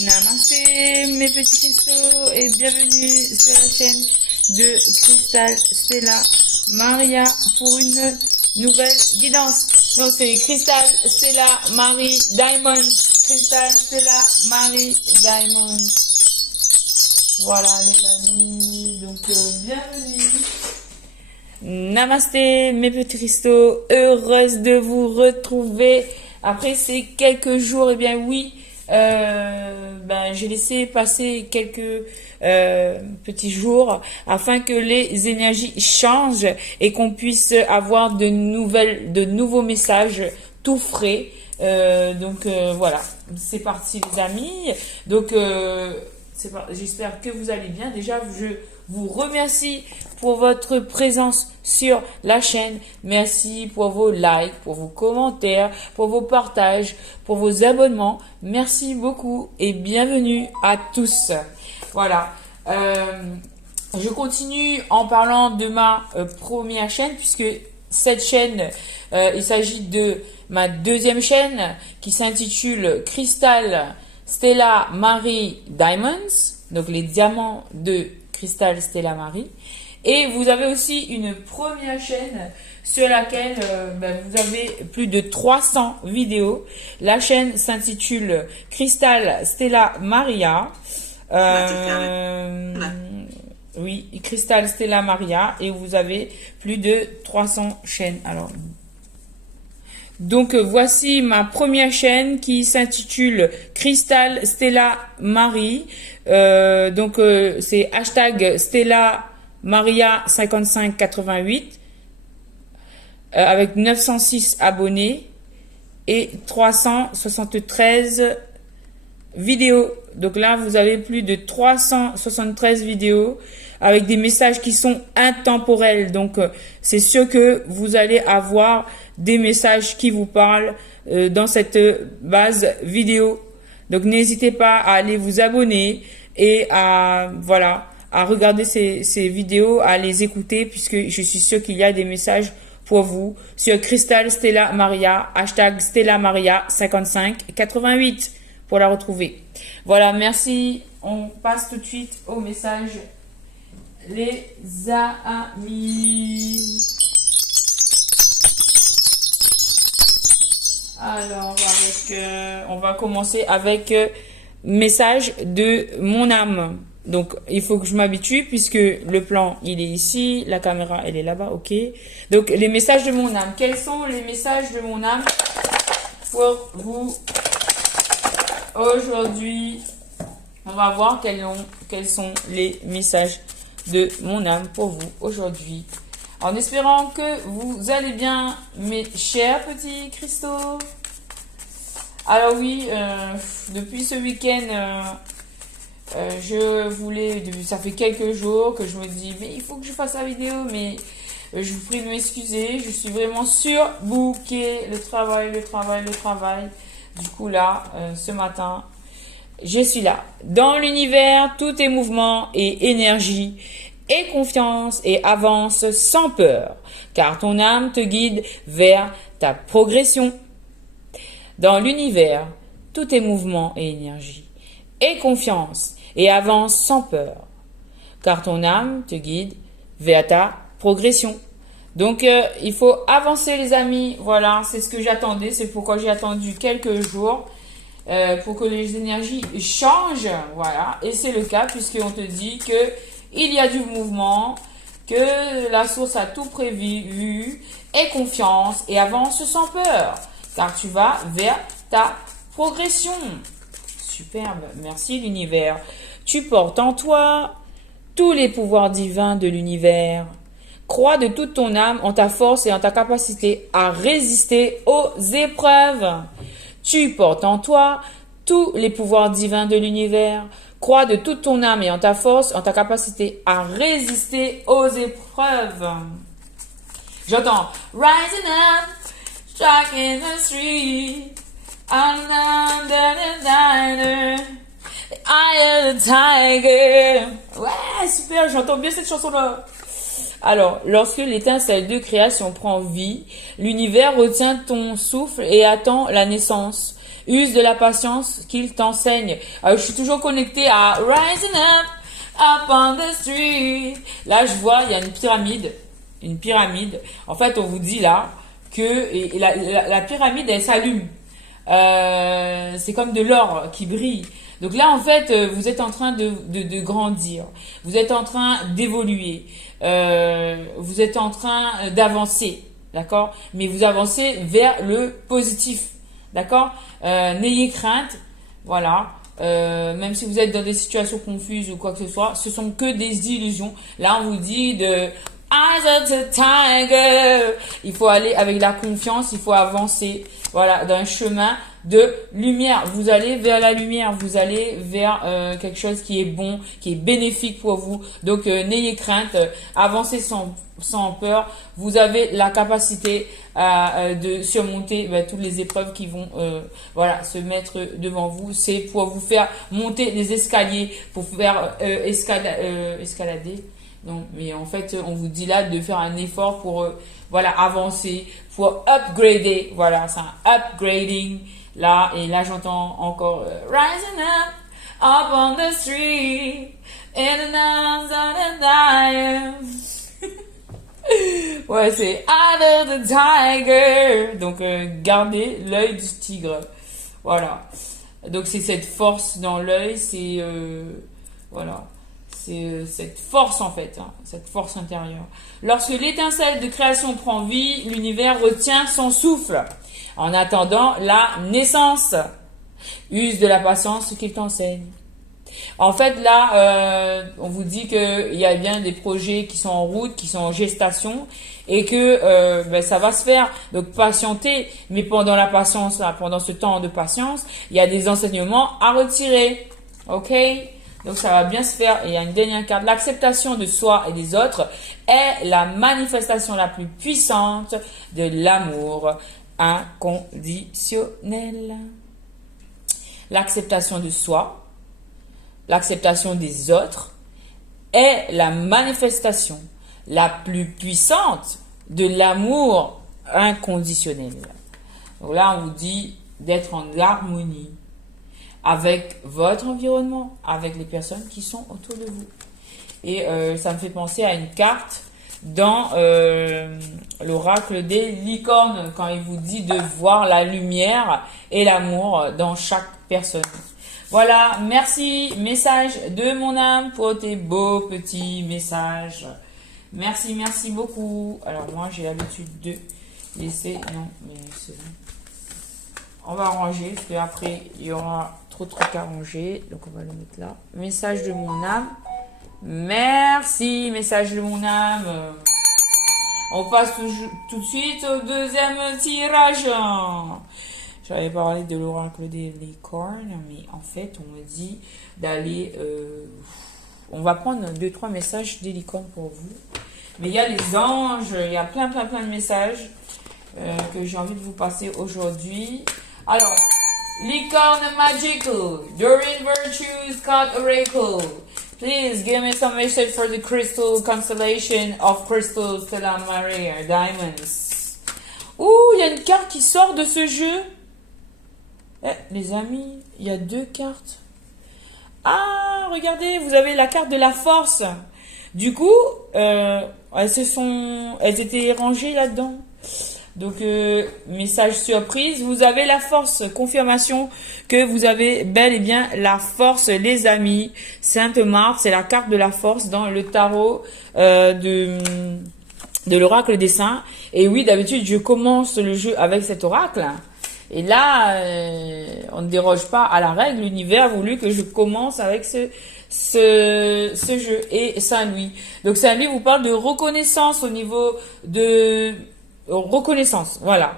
Namasté mes petits cristaux et bienvenue sur la chaîne de Cristal Stella Maria pour une nouvelle guidance. Donc c'est Cristal Stella Marie Diamonds. Cristal Stella Marie Diamonds. Voilà les amis, donc bienvenue. Namasté mes petits cristaux, heureuse de vous retrouver après ces quelques jours. Et bien oui, j'ai laissé passer quelques petits jours afin que les énergies changent et qu'on puisse avoir de nouveaux messages tout frais. Voilà, c'est parti les amis. Donc j'espère que vous allez bien. Déjà, je vous remercie pour votre présence sur la chaîne. Merci pour vos likes, pour vos commentaires, pour vos partages, pour vos abonnements. Merci beaucoup et bienvenue à tous. Voilà. Je continue en parlant de ma première chaîne puisque cette chaîne, il s'agit de ma deuxième chaîne qui s'intitule Cristal Stella Marie Diamonds, donc les diamants de Cristal Stella Marie. Et vous avez aussi une première chaîne sur laquelle vous avez plus de 300 vidéos. La chaîne s'intitule Cristal Stella Maria. Oui, Cristal Stella Maria. Et vous avez plus de 300 chaînes. Alors, donc voici ma première chaîne qui s'intitule Cristal Stella Marie. C'est hashtag Stella Maria 5588 avec 906 abonnés et 373 vidéos. Donc là, vous avez plus de 373 vidéos avec des messages qui sont intemporels. Donc, c'est sûr que vous allez avoir des messages qui vous parlent dans cette base vidéo. Donc, n'hésitez pas à aller vous abonner et à regarder ces vidéos, à les écouter puisque je suis sûre qu'il y a des messages pour vous sur Cristal Stella Maria, hashtag Stella Maria 5588 pour la retrouver. Voilà, merci. On passe tout de suite au message, les amis. Alors, on va commencer avec message de mon âme. Donc, il faut que je m'habitue puisque le plan, il est ici, la caméra, elle est là-bas, ok. Donc, les messages de mon âme. Quels sont les messages de mon âme pour vous aujourd'hui? On va voir quels sont les messages de mon âme pour vous aujourd'hui. En espérant que vous allez bien, mes chers petits cristaux. Alors oui, depuis ce week-end, ça fait quelques jours que je me dis, mais il faut que je fasse la vidéo, mais je vous prie de m'excuser, je suis vraiment surbookée, le travail. Du coup là, ce matin, je suis là. Dans l'univers, tout est mouvement et énergie. Aie confiance et avance sans peur, car ton âme te guide vers ta progression. Dans l'univers, tout est mouvement et énergie. Aie confiance et avance sans peur, car ton âme te guide vers ta progression. Donc, il faut avancer les amis. Voilà, c'est ce que j'attendais. C'est pourquoi j'ai attendu quelques jours pour que les énergies changent. Voilà, et c'est le cas puisqu'on te dit que il y a du mouvement, que la source a tout prévu. Aie confiance et avance sans peur, car tu vas vers ta progression. Superbe, merci l'univers. Tu portes en toi tous les pouvoirs divins de l'univers. Crois de toute ton âme en ta force et en ta capacité à résister aux épreuves. Tu portes en toi tous les pouvoirs divins de l'univers. Crois de toute ton âme et en ta force, en ta capacité à résister aux épreuves. J'entends rising up, striking the street, under the diner, the eye of the tiger. Ouais, super, j'entends bien cette chanson-là. Alors, lorsque l'étincelle de création prend vie, l'univers retient ton souffle et attend la naissance. Use de la patience qu'il t'enseigne. Je suis toujours connectée à Rising Up, Up on the Street. Là, je vois, il y a une pyramide. Une pyramide. En fait, on vous dit là que la pyramide, elle s'allume. C'est comme de l'or qui brille. Donc là, en fait, vous êtes en train de grandir. Vous êtes en train d'évoluer. Vous êtes en train d'avancer. D'accord? Mais vous avancez vers le positif. D'accord? N'ayez crainte. Voilà. Même si vous êtes dans des situations confuses ou quoi que ce soit, ce sont que des illusions. Là, on vous dit de Eyes of the Tiger. Il faut aller avec la confiance, il faut avancer. Voilà, dans un chemin de lumière. Vous allez vers la lumière, vous allez vers quelque chose qui est bon, qui est bénéfique pour vous. Donc, n'ayez crainte, avancez sans peur. Vous avez la capacité de surmonter toutes les épreuves qui vont voilà, se mettre devant vous. C'est pour vous faire monter les escaliers, pour faire escalader. Non, mais en fait, on vous dit là de faire un effort pour voilà, avancer, pour upgrader. Voilà, c'est un upgrading. Là, et là, j'entends encore Rising up, up on the street, in the night of the dire. Ouais, c'est Eye of the Tiger. Donc, gardez l'œil du tigre. Voilà. Donc, c'est cette force dans l'œil, c'est voilà. C'est cette force en fait, hein, cette force intérieure. Lorsque l'étincelle de création prend vie, l'univers retient son souffle. En attendant la naissance, use de la patience qu'il t'enseigne. En fait, là, on vous dit qu'il y a bien des projets qui sont en route, qui sont en gestation, et que ça va se faire. Donc, patientez. Mais pendant la patience, là, pendant ce temps de patience, il y a des enseignements à retirer. Ok? Donc, ça va bien se faire. Et il y a une dernière carte. L'acceptation de soi et des autres est la manifestation la plus puissante de l'amour inconditionnel. L'acceptation de soi, l'acceptation des autres est la manifestation la plus puissante de l'amour inconditionnel. Donc là, on vous dit d'être en harmonie avec votre environnement, avec les personnes qui sont autour de vous. Et ça me fait penser à une carte dans l'oracle des licornes, quand il vous dit de voir la lumière et l'amour dans chaque personne. Voilà, merci, message de mon âme pour tes beaux petits messages. Merci, merci beaucoup. Alors moi, j'ai l'habitude de laisser... Non, mais c'est bon. On va ranger, parce qu'après, il y aura trop de trucs à ranger. Donc, on va le mettre là. Message de mon âme. Merci, message de mon âme. On passe tout de suite au deuxième tirage. J'avais parlé de l'oracle des licornes, mais en fait, on me dit d'aller... on va prendre 2-3 messages des licornes pour vous. Mais il y a les anges, il y a plein de messages que j'ai envie de vous passer aujourd'hui. Alors, Licorne Magical, Doreen Virtues Card Oracle. Please give me some message for the crystal constellation of crystals Stella Maria Diamonds. Ouh, il y a une carte qui sort de ce jeu. Les amis, il y a 2 cartes. Ah, regardez, vous avez la carte de la force. Du coup, elles étaient rangées là-dedans. Donc, message surprise, vous avez la force, confirmation que vous avez bel et bien la force, les amis. Sainte Marthe, c'est la carte de la force dans le tarot de l'oracle des saints. Et oui, d'habitude, je commence le jeu avec cet oracle. Et là, on ne déroge pas à la règle. L'univers a voulu que je commence avec ce jeu. Et Saint-Louis. Donc, Saint-Louis vous parle de reconnaissance au niveau de... reconnaissance, voilà.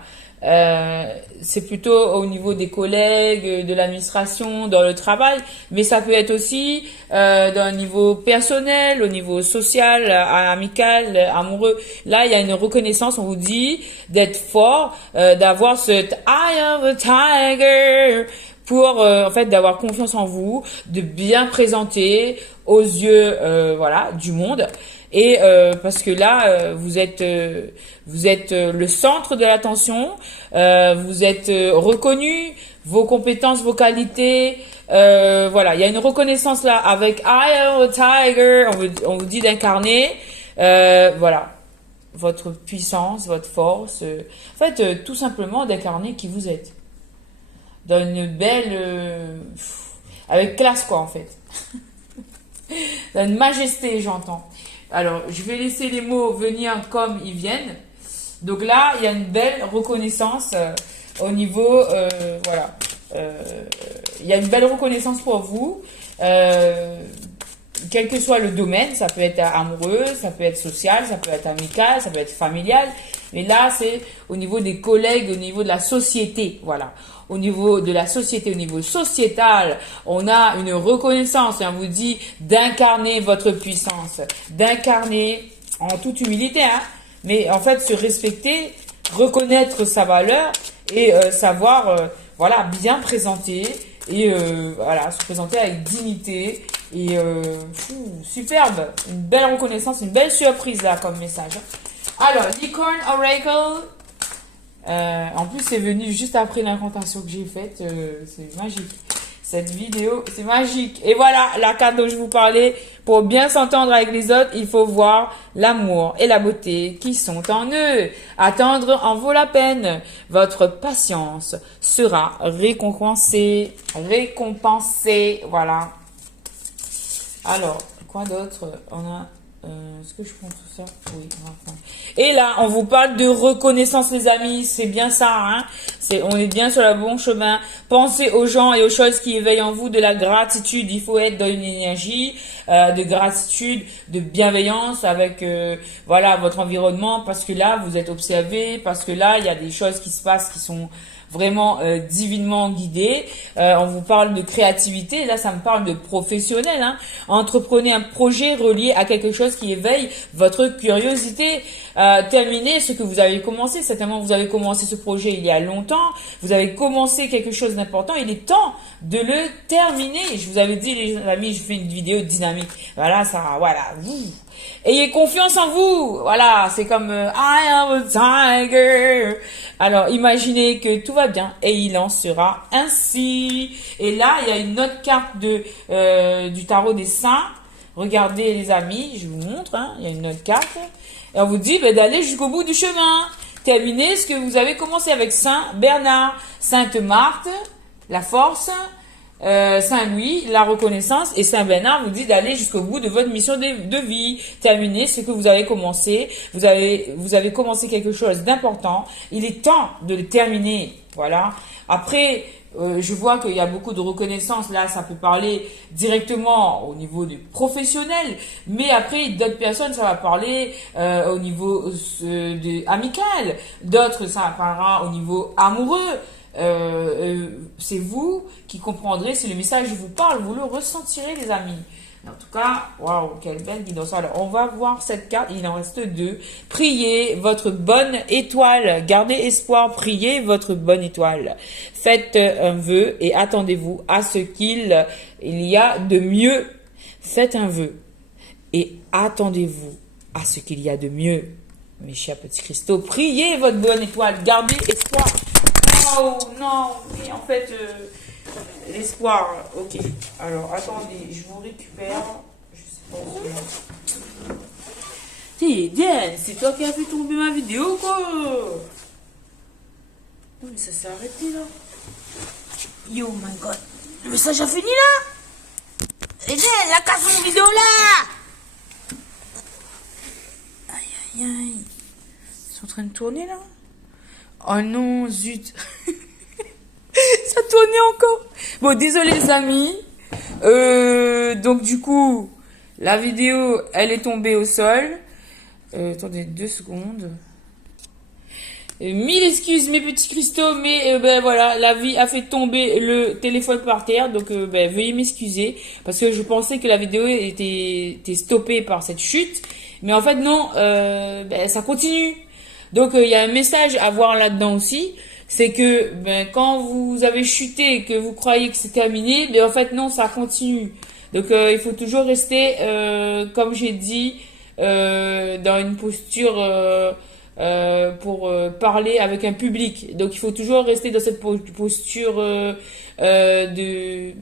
C'est plutôt au niveau des collègues, de l'administration, dans le travail, mais ça peut être aussi dans un niveau personnel, au niveau social, amical, amoureux. Là, il y a une reconnaissance, on vous dit d'être fort, d'avoir cet Eye of a Tiger, pour en fait d'avoir confiance en vous, de bien présenter aux yeux voilà du monde. Et parce que là, vous êtes le centre de l'attention, vous êtes reconnu, vos compétences, vos qualités. Voilà, il y a une reconnaissance là avec I am a tiger. On vous dit d'incarner. Voilà, votre puissance, votre force. En fait, tout simplement d'incarner qui vous êtes. Dans une belle... avec classe quoi en fait. Dans une majesté j'entends. Alors, je vais laisser les mots venir comme ils viennent. Donc là, il y a une belle reconnaissance au niveau... voilà. Il y a une belle reconnaissance pour vous. Quel que soit le domaine, ça peut être amoureux, ça peut être social, ça peut être amical, ça peut être familial. Mais là, c'est au niveau des collègues, au niveau de la société. Voilà. Au niveau de la société, au niveau sociétal, on a une reconnaissance et on vous dit d'incarner votre puissance, d'incarner en toute humilité, hein, mais en fait se respecter, reconnaître sa valeur et savoir voilà, bien présenter et voilà, se présenter avec dignité et superbe, une belle reconnaissance, une belle surprise là comme message. Alors, Licorne Oracle. En plus, c'est venu juste après l'incantation que j'ai faite. C'est magique. Cette vidéo, c'est magique. Et voilà, la carte dont je vous parlais. Pour bien s'entendre avec les autres, il faut voir l'amour et la beauté qui sont en eux. Attendre en vaut la peine. Votre patience sera récompensée. Récompensée. Voilà. Alors, quoi d'autre? On a... est-ce que je prends tout ça? Oui, on va prendre. Et là, on vous parle de reconnaissance, les amis. C'est bien ça, hein. On est bien sur le bon chemin. Pensez aux gens et aux choses qui éveillent en vous de la gratitude. Il faut être dans une énergie de gratitude, de bienveillance avec voilà votre environnement, parce que là, vous êtes observé, parce que là, il y a des choses qui se passent qui sont vraiment divinement guidé. On vous parle de créativité. Là, ça me parle de professionnel. Hein. Entreprenez un projet relié à quelque chose qui éveille votre curiosité. Terminez ce que vous avez commencé. Certainement, vous avez commencé ce projet il y a longtemps. Vous avez commencé quelque chose d'important. Il est temps de le terminer. Je vous avais dit, les amis, je fais une vidéo dynamique. Voilà, ça, voilà. Ayez confiance en vous. Voilà, c'est comme I am a tiger. Alors, imaginez que tout va bien et il en sera ainsi. Et là, il y a une autre carte du tarot des saints. Regardez, les amis, je vous montre. Hein, il y a une autre carte. Et on vous dit d'aller jusqu'au bout du chemin. Terminez ce que vous avez commencé avec Saint Bernard, Sainte Marthe, la force. Saint-Louis, la reconnaissance, et Saint-Bernard vous dit d'aller jusqu'au bout de votre mission de vie. Terminez ce que vous avez commencé. Vous avez commencé quelque chose d'important. Il est temps de le terminer. Voilà. Après, je vois qu'il y a beaucoup de reconnaissance. Là, ça peut parler directement au niveau du professionnel. Mais après, d'autres personnes, ça va parler au niveau amical. D'autres, ça parlera au niveau amoureux. C'est vous qui comprendrez si le message vous parle, vous le ressentirez, les amis. En tout cas, waouh, quelle belle guidance. Alors, on va voir cette carte, il en reste deux. Priez votre bonne étoile, gardez espoir, priez votre bonne étoile. Faites un vœu et attendez-vous à ce qu'il y a de mieux. Faites un vœu et attendez-vous à ce qu'il y a de mieux. Mes chers petits cristaux, priez votre bonne étoile, gardez espoir. Oh non, mais en fait, l'espoir, ok. Alors, attendez, je vous récupère. Je sais pas où c'est. Diane, c'est toi qui as fait tomber ma vidéo, quoi. Non, mais ça s'est arrêté, là. Yo, my God. Le message a fini, là. Et Diane, la casse mon vidéo, là. Aïe, aïe, aïe. Ils sont en train de tourner, là. Oh non, zut. Ça tournait encore. Bon, désolé les amis. Donc du coup, la vidéo, elle est tombée au sol. Attendez 2 secondes. Mille excuses mes petits cristaux, mais ben voilà, la vie a fait tomber le téléphone par terre, donc veuillez m'excuser parce que je pensais que la vidéo était stoppée par cette chute, mais en fait non, ça continue. Donc il y a un message à voir là-dedans aussi, c'est que quand vous avez chuté et que vous croyez que c'est terminé, en fait non, ça continue. Donc il faut toujours rester, comme j'ai dit, dans une posture parler avec un public. Donc il faut toujours rester dans cette posture de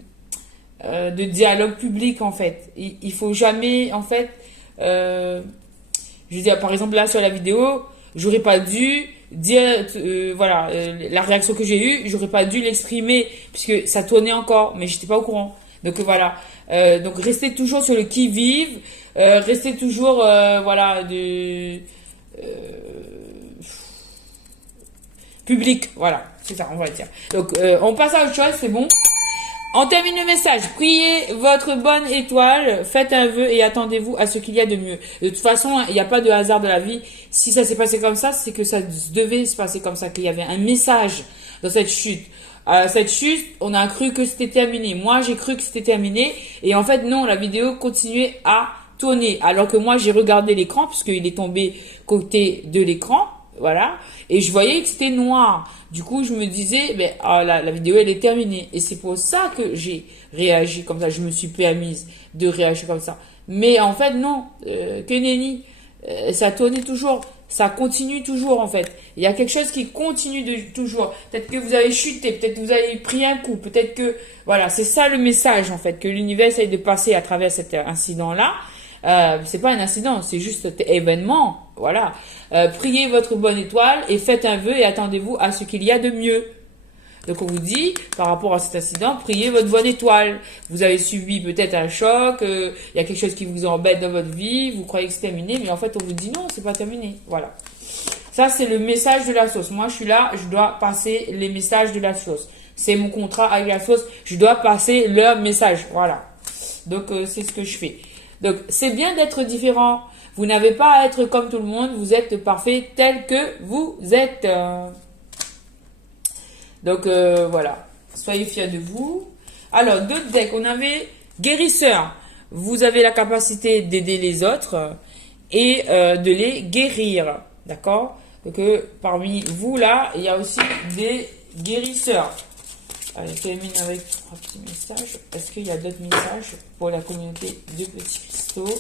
dialogue public en fait. Il faut jamais en fait, je veux dire par exemple là sur la vidéo, j'aurais pas dû dire voilà la réaction que j'ai eue, j'aurais pas dû l'exprimer puisque ça tournait encore, mais j'étais pas au courant. Donc voilà. Donc restez toujours sur le qui-vive, restez toujours voilà de public, voilà, c'est ça, on va dire. Donc, on passe à autre chose, c'est bon. On termine le message. Priez votre bonne étoile, faites un vœu et attendez-vous à ce qu'il y a de mieux. De toute façon, il n'y a pas de hasard de la vie. Si ça s'est passé comme ça, c'est que ça devait se passer comme ça, qu'il y avait un message dans cette chute. Cette chute, on a cru que c'était terminé. Moi, j'ai cru que c'était terminé. Et en fait, non, la vidéo continuait à tourner. Alors que moi, j'ai regardé l'écran, puisqu'il est tombé côté de l'écran. Voilà. Et je voyais que c'était noir. Du coup, je me disais, ben, la vidéo, elle est terminée. Et c'est pour ça que j'ai réagi comme ça. Je me suis permise de réagir comme ça. Mais en fait, non. Que nenni. Ça tournait toujours. Ça continue toujours, en fait. Il y a quelque chose qui continue de toujours. Peut-être que vous avez chuté. Peut-être que vous avez pris un coup. Peut-être que, voilà. C'est ça le message, en fait, que l'univers essaye de passer à travers cet incident-là. C'est pas un incident, c'est juste cet événement. Voilà. Priez votre bonne étoile et faites un vœu et attendez-vous à ce qu'il y a de mieux. Donc on vous dit, par rapport à cet incident, priez votre bonne étoile. Vous avez subi peut-être un choc, il y a quelque chose qui vous embête dans votre vie, vous croyez que c'est terminé, mais en fait on vous dit non, c'est pas terminé. Voilà. Ça c'est le message de la sauce. Moi je suis là, je dois passer les messages de la sauce. C'est mon contrat avec la sauce, je dois passer leur message. Voilà. Donc c'est ce que je fais. Donc, c'est bien d'être différent. Vous n'avez pas à être comme tout le monde. Vous êtes parfait tel que vous êtes. Donc, voilà. Soyez fiers de vous. Alors, d'autres decks. On avait guérisseur. Vous avez la capacité d'aider les autres et de les guérir. D'accord? Donc, parmi vous, là, il y a aussi des guérisseurs. Allez, je termine avec un petit message. Est-ce qu'il y a d'autres messages pour la communauté de petits cristaux?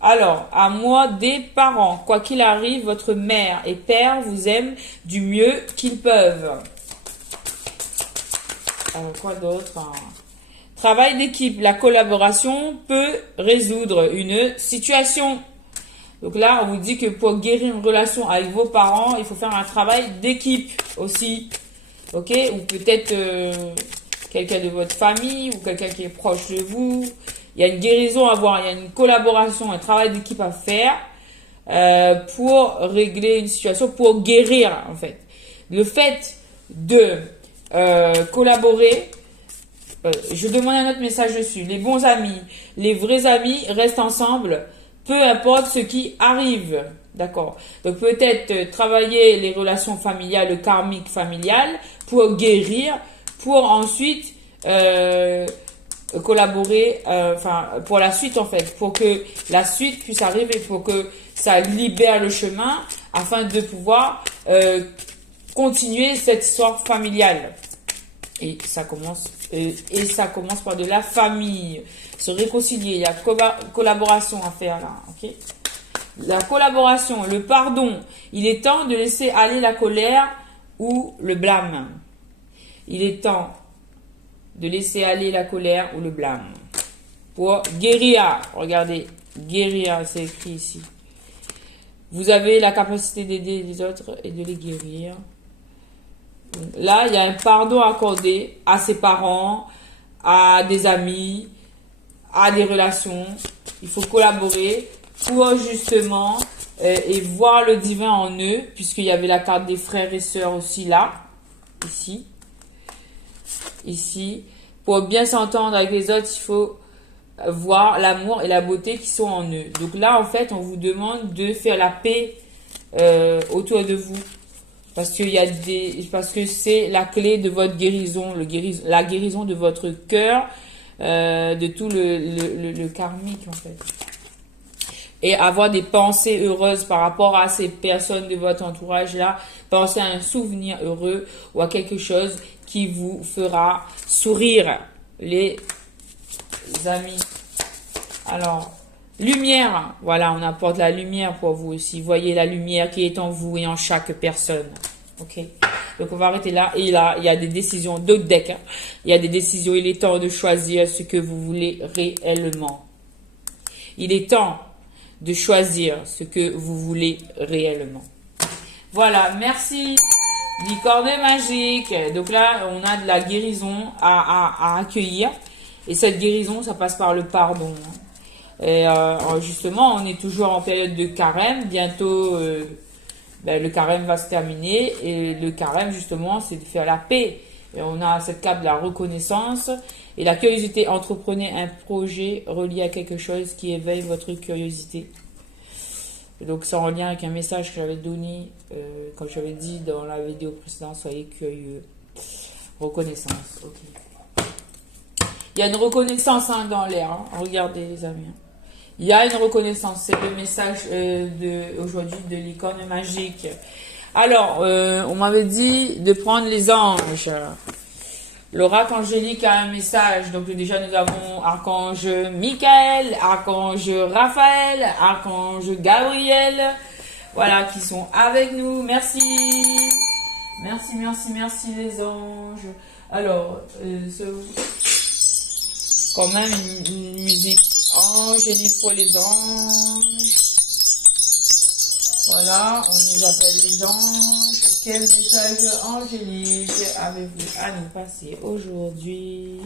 Alors, à moi des parents. Quoi qu'il arrive, votre mère et père vous aiment du mieux qu'ils peuvent. Quoi d'autre? Travail d'équipe. La collaboration peut résoudre une situation. Donc là, on vous dit que pour guérir une relation avec vos parents, il faut faire un travail d'équipe aussi. Ok, ou peut-être quelqu'un de votre famille ou quelqu'un qui est proche de vous. Il y a une guérison à voir, il y a une collaboration, un travail d'équipe à faire pour régler une situation, pour guérir en fait. Le fait de collaborer, je demande un autre message dessus. Les bons amis, les vrais amis restent ensemble, peu importe ce qui arrive. D'accord. Donc peut-être travailler les relations familiales, le karmique familial pour guérir, pour ensuite collaborer, pour la suite en fait, pour que la suite puisse arriver, pour que ça libère le chemin afin de pouvoir continuer cette histoire familiale. Et ça commence par de la famille, se réconcilier, il y a collaboration à faire là, ok. La collaboration, le pardon. Il est temps de laisser aller la colère ou le blâme. Il est temps de laisser aller la colère ou le blâme. Pour guérir, regardez, guérir, c'est écrit ici. Vous avez la capacité d'aider les autres et de les guérir. Là, il y a un pardon accordé à ses parents, à des amis, à des relations. Il faut collaborer pour justement et voir le divin en eux, puisqu'il y avait la carte des frères et sœurs aussi là, ici. Pour bien s'entendre avec les autres, il faut voir l'amour et la beauté qui sont en eux. Donc là, en fait, on vous demande de faire la paix autour de vous, parce que c'est la clé de votre guérison, la guérison de votre cœur, de tout le karmique en fait. Et avoir des pensées heureuses par rapport à ces personnes de votre entourage-là. Pensez à un souvenir heureux ou à quelque chose qui vous fera sourire, les amis. Alors, Lumière, voilà, on apporte la lumière pour vous aussi. Voyez la lumière qui est en vous et en chaque personne. Ok. Donc on va arrêter là. Et là, il y a des décisions, d'autres decks. Hein. Il y a des décisions. Il est temps de choisir ce que vous voulez réellement. Il est temps de choisir ce que vous voulez réellement. Voilà, merci. Licorne magique. Donc là, on a de la guérison à accueillir. Et cette guérison, ça passe par le pardon. Et justement, on est toujours en période de carême. Bientôt, le carême va se terminer. Et le carême, justement, c'est de faire la paix. Et on a cette carte de la reconnaissance. Et la curiosité, entreprenez un projet relié à quelque chose qui éveille votre curiosité. Donc c'est en lien avec un message que j'avais donné quand j'avais dit dans la vidéo précédente, soyez curieux. Reconnaissance, ok. Il y a une reconnaissance hein, dans l'air, hein. Regardez les amis. Il y a une reconnaissance, c'est le message aujourd'hui de l'icône magique. Alors, on m'avait dit de prendre les anges. L'oracle angélique a un message. Donc déjà, nous avons archange Michael, archange Raphaël, archange Gabriel. Voilà, qui sont avec nous. Merci. Merci, merci, merci les anges. Alors, quand même une musique angélique pour les anges. Voilà, on nous appelle les anges. Quel message angélique avez-vous à nous passer aujourd'hui?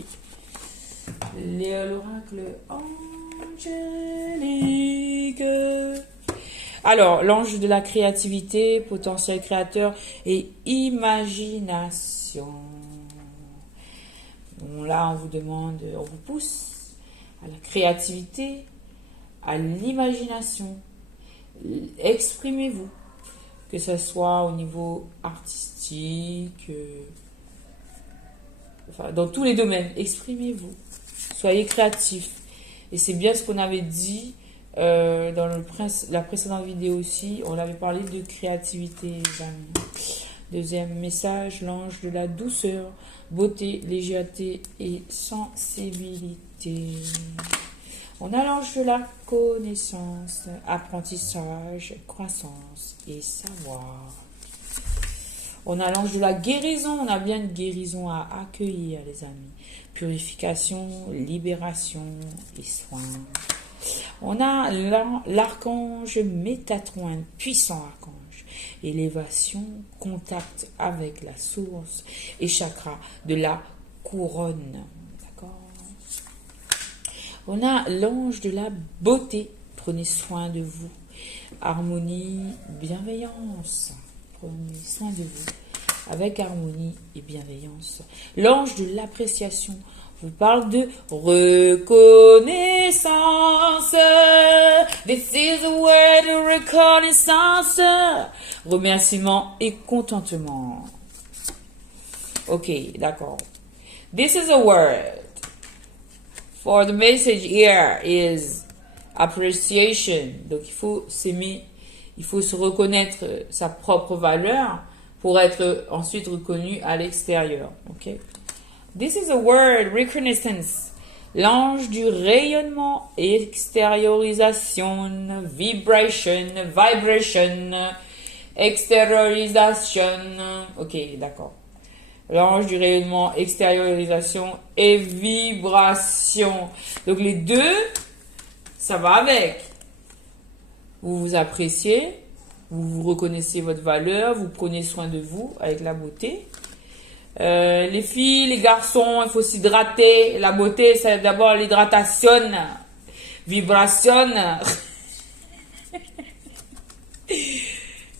L'oracle angélique. Alors, l'ange de la créativité, potentiel créateur et imagination. Bon, là, on vous demande, on vous pousse à la créativité, à l'imagination. Exprimez-vous, que ce soit au niveau artistique, enfin, dans tous les domaines, exprimez-vous, soyez créatifs. Et c'est bien ce qu'on avait dit dans la précédente vidéo aussi, on avait parlé de créativité, les amis. Deuxième message, l'ange de la douceur, beauté, légèreté et sensibilité. On a l'ange de la connaissance, apprentissage, croissance et savoir. On a l'ange de la guérison, on a bien une guérison à accueillir, les amis. Purification, libération et soins. On a l'archange Métatron, un puissant archange. Élévation, contact avec la source et chakra de la couronne. On a l'ange de la beauté. Prenez soin de vous. Harmonie, bienveillance. Prenez soin de vous avec harmonie et bienveillance. L'ange de l'appréciation vous parle de reconnaissance. This is the word of reconnaissance. Remerciement et contentement. Ok, d'accord. This is a word. For the message here is appreciation. Donc il faut s'aimer, il faut se reconnaître sa propre valeur pour être ensuite reconnu à l'extérieur. Ok. This is a word, reconnaissance. L'ange du rayonnement, extériorisation, vibration, extériorisation. Ok, d'accord. L'ange du rayonnement, extériorisation et vibration. Donc les deux, ça va avec. Vous vous appréciez, vous vous reconnaissez votre valeur, vous prenez soin de vous avec la beauté. Les filles, les garçons, il faut s'hydrater. La beauté, c'est d'abord l'hydratation. Vibration.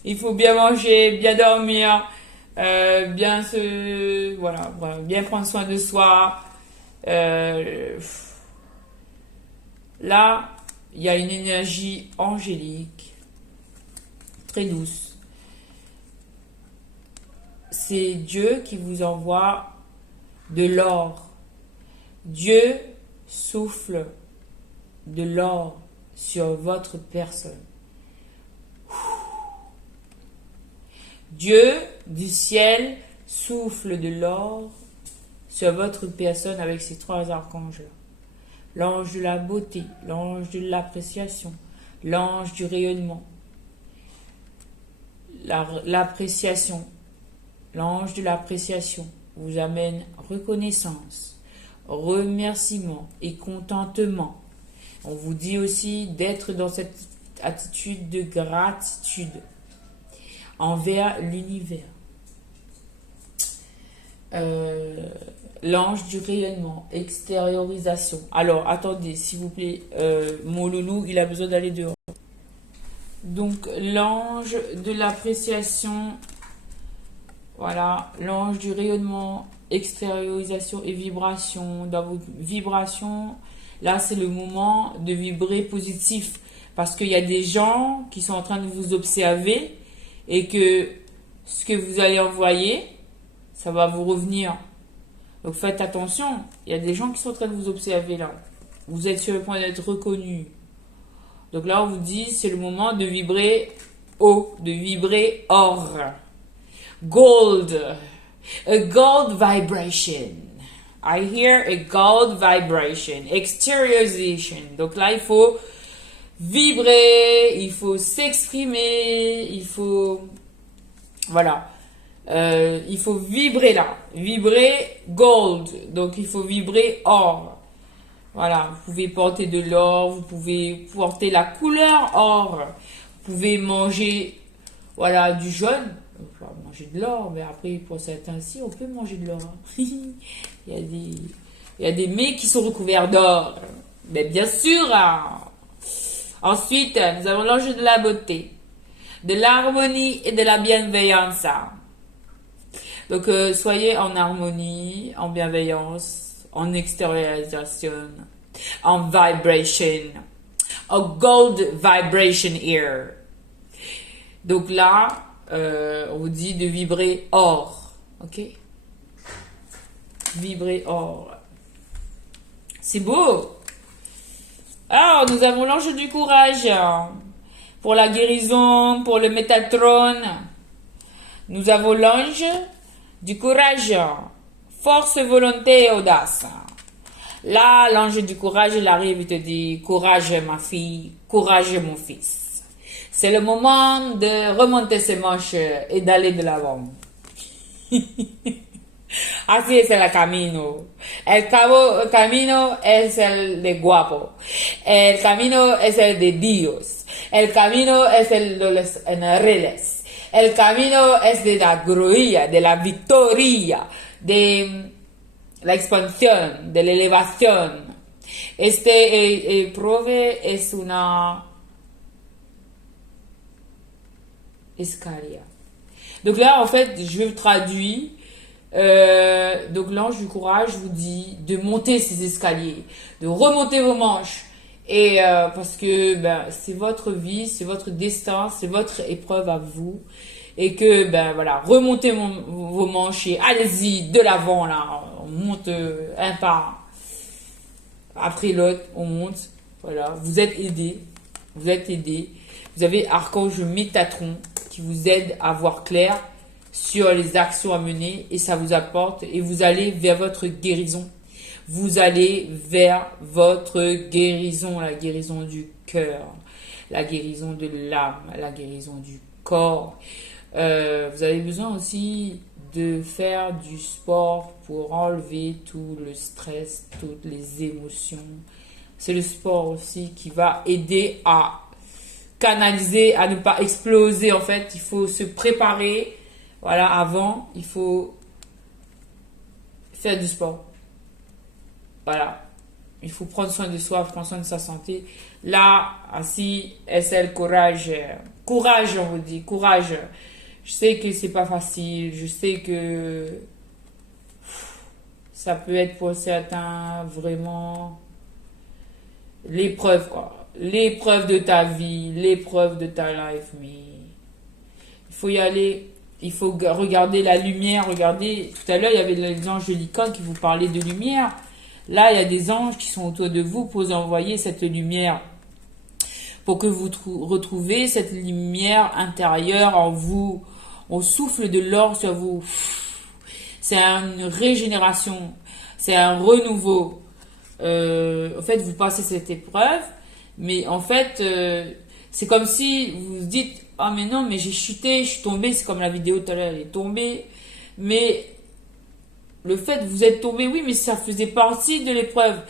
Il faut bien manger, bien dormir. Bien bien prendre soin de soi. Là, il y a une énergie angélique, très douce. C'est Dieu qui vous envoie de l'or. Dieu souffle de l'or sur votre personne. Dieu du ciel souffle de l'or sur votre personne avec ces trois archanges-là. l'ange de la beauté, l'ange de l'appréciation, l'ange du rayonnement, l'appréciation, l'ange de l'appréciation vous amène reconnaissance, remerciement et contentement. On vous dit aussi d'être dans cette attitude de gratitude envers l'univers. L'ange du rayonnement, extériorisation. Alors, attendez, s'il vous plaît, mon loulou, il a besoin d'aller dehors. Donc, l'ange de l'appréciation, voilà, l'ange du rayonnement, extériorisation et vibration. Dans vos vibrations, là, c'est le moment de vibrer positif. Parce qu'il y a des gens qui sont en train de vous observer et que ce que vous allez envoyer, ça va vous revenir. Donc faites attention, il y a des gens qui sont en train de vous observer là. Vous êtes sur le point d'être reconnu. Donc là, on vous dit, c'est le moment de vibrer haut, de vibrer or. Gold, a gold vibration. I hear a gold vibration, exteriorization. Donc là, il faut vibrer, il faut s'exprimer, il faut... Voilà. Il faut vibrer là. Vibrer gold. Donc, il faut vibrer or. Voilà. Vous pouvez porter de l'or. Vous pouvez porter la couleur or. Vous pouvez manger, voilà, du jaune. On va manger de l'or. Mais après, pour certains aussi, on peut manger de l'or. il y a des mets qui sont recouverts d'or. Mais bien sûr. Ensuite, nous avons l'ange de la beauté, de l'harmonie et de la bienveillance. Donc, soyez en harmonie, en bienveillance, en extériorisation, en vibration, a gold vibration here. Donc là, on vous dit de vibrer or, ok? Vibrer or. C'est beau! Alors, nous avons l'ange du courage pour la guérison, pour le Métatron. Nous avons l'ange du courage, force, volonté et audace. Là, l'ange du courage, il arrive et te dit, courage ma fille, courage mon fils. C'est le moment de remonter ses manches et d'aller de l'avant. Así es el camino. El camino es el de guapo. El camino es el de Dios. El camino es el de los enredes. El camino es de la gloria, de la victoria, de la expansión, de la elevación. Prove es una escalier. Donc là, en fait, je traduis. Donc l'ange du courage vous dit de monter ces escaliers, de remonter vos manches. Et parce que c'est votre vie, c'est votre destin, c'est votre épreuve à vous. Et que voilà, remontez vos manches et allez-y de l'avant là. On monte un pas après l'autre, on monte. Voilà, vous êtes aidés. Vous êtes aidés. Vous avez Archange Métatron qui vous aide à voir clair sur les actions à mener et ça vous apporte et vous allez vers votre guérison. Vous allez vers votre guérison, la guérison du cœur, la guérison de l'âme, la guérison du corps. Vous avez besoin aussi de faire du sport pour enlever tout le stress, toutes les émotions. C'est le sport aussi qui va aider à canaliser, à ne pas exploser. En fait, il faut se préparer. Voilà, avant, il faut faire du sport. Voilà. Il faut prendre soin de soi, prendre soin de sa santé. Là, ainsi, c'est le courage. Courage, on vous dit, courage. Je sais que c'est pas facile. Je sais que ça peut être pour certains vraiment l'épreuve, quoi. L'épreuve de ta vie, l'épreuve de ta life. Mais il faut y aller. Il faut regarder la lumière. Regardez, tout à l'heure, il y avait les anges de l'icône qui vous parlaient de lumière. Là, il y a des anges qui sont autour de vous pour vous envoyer cette lumière. Pour que vous retrouvez cette lumière intérieure en vous. On souffle de l'or sur vous. C'est une régénération. C'est un renouveau. en fait, vous passez cette épreuve, mais en fait, c'est comme si vous vous dites, ah mais non, mais j'ai chuté, je suis tombée, c'est comme la vidéo tout à l'heure, elle est tombée, mais le fait, vous êtes tombé, oui, mais ça faisait partie de l'épreuve.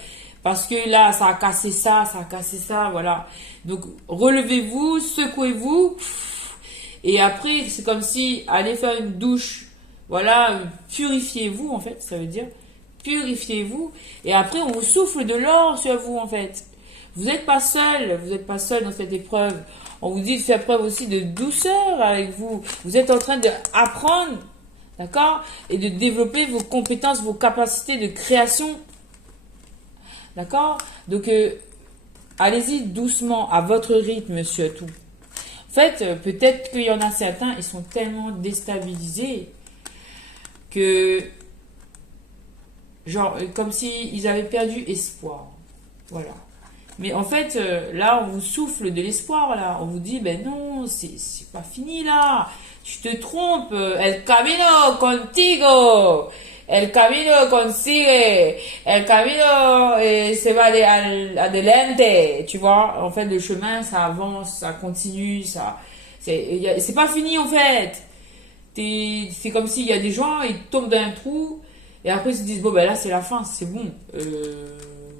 Parce que là, ça a cassé ça, voilà. Donc, relevez-vous, secouez-vous. Et après, c'est comme si, allez faire une douche. Voilà, purifiez-vous, en fait, ça veut dire. Purifiez-vous. Et après, on vous souffle de l'or sur vous, en fait. Vous n'êtes pas seul dans cette épreuve. On vous dit de faire preuve aussi de douceur avec vous. Vous êtes en train d'apprendre, d'accord? Et de développer vos compétences, vos capacités de création. D'accord? Donc, allez-y doucement, à votre rythme, monsieur tout. En fait, peut-être qu'il y en a certains, ils sont tellement déstabilisés que, genre, comme s'ils avaient perdu espoir. Voilà. Mais en fait, là, on vous souffle de l'espoir, là. On vous dit, ben non, c'est pas fini, là. Tu te trompes. El camino contigo. El camino consigue. El camino se va adelante. Tu vois, en fait, le chemin, ça avance, ça continue, c'est pas fini, en fait. C'est comme s'il y a des gens, ils tombent dans un trou, et après, ils se disent, bon, ben là, c'est la fin, c'est bon.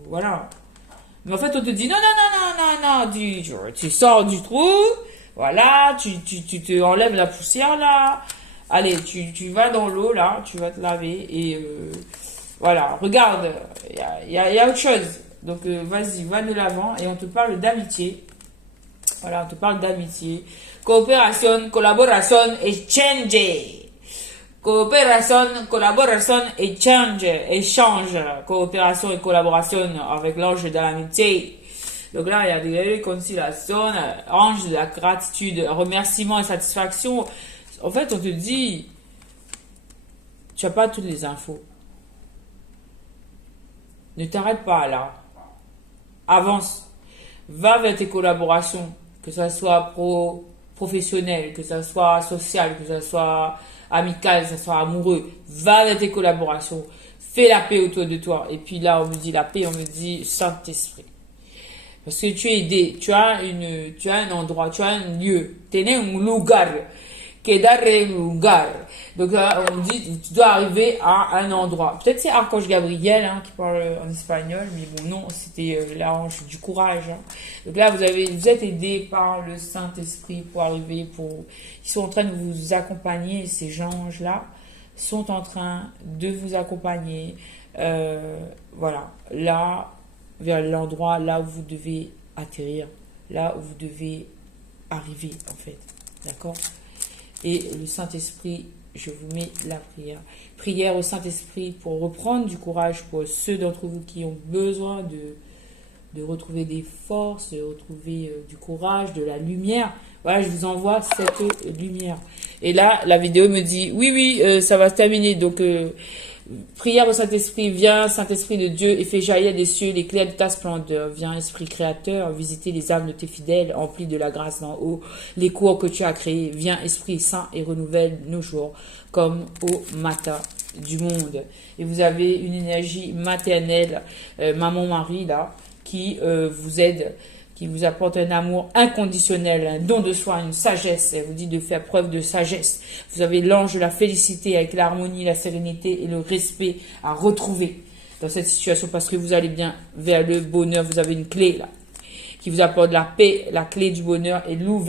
Voilà. Mais en fait, on te dit, non, tu sors du trou, voilà, tu te enlèves la poussière, là. Allez, tu vas dans l'eau, là, tu vas te laver, et voilà, regarde, il y a autre chose. Donc, vas-y, va de l'avant, et on te parle d'amitié. Voilà, on te parle d'amitié. Coopération, collaboration, échange. Coopération, collaboration, échange, coopération et collaboration avec l'ange de l'amitié. Donc là, il y a des réconciliations, ange de la gratitude, remerciement et satisfaction. En fait, on te dit, tu n'as pas toutes les infos. Ne t'arrête pas là. Avance. Va vers tes collaborations, que ça soit professionnel, que ça soit social, que ça soit amical, que ça soit amoureux. Va vers tes collaborations. Fais la paix autour de toi. Et puis là, on me dit la paix, on me dit Saint-Esprit. Parce que tu es aidé, tu as un endroit, tu as un lieu. Tenez un lugar. Quedar lugar. Donc là, on dit, tu dois arriver à un endroit. Peut-être c'est Archange Gabriel qui parle en espagnol, mais bon, non, c'était l'ange du courage. Donc là, vous êtes aidé par le Saint-Esprit pour arriver, ils sont en train de vous accompagner, ces anges-là sont en train de vous accompagner, voilà, là, vers l'endroit là où vous devez atterrir, là où vous devez arriver, en fait. D'accord? Et le Saint-Esprit, je vous mets la prière. Prière au Saint-Esprit pour reprendre du courage pour ceux d'entre vous qui ont besoin de retrouver des forces, de retrouver du courage, de la lumière. Voilà, je vous envoie cette lumière. Et là, la vidéo me dit, oui, ça va se terminer. Donc, prière au Saint-Esprit, viens, Saint-Esprit de Dieu, et fais jaillir des cieux l'éclair de ta splendeur. Viens, Esprit créateur, visiter les âmes de tes fidèles, emplis de la grâce d'en haut, les cours que tu as créés. Viens, Esprit Saint, et renouvelle nos jours, comme au matin du monde. Et vous avez une énergie maternelle, Maman Marie, là, qui vous aide, qui vous apporte un amour inconditionnel, un don de soi, une sagesse. Elle vous dit de faire preuve de sagesse. Vous avez l'ange de la félicité avec l'harmonie, la sérénité et le respect à retrouver dans cette situation parce que vous allez bien vers le bonheur. Vous avez une clé là qui vous apporte la paix, la clé du bonheur et l'ouverture.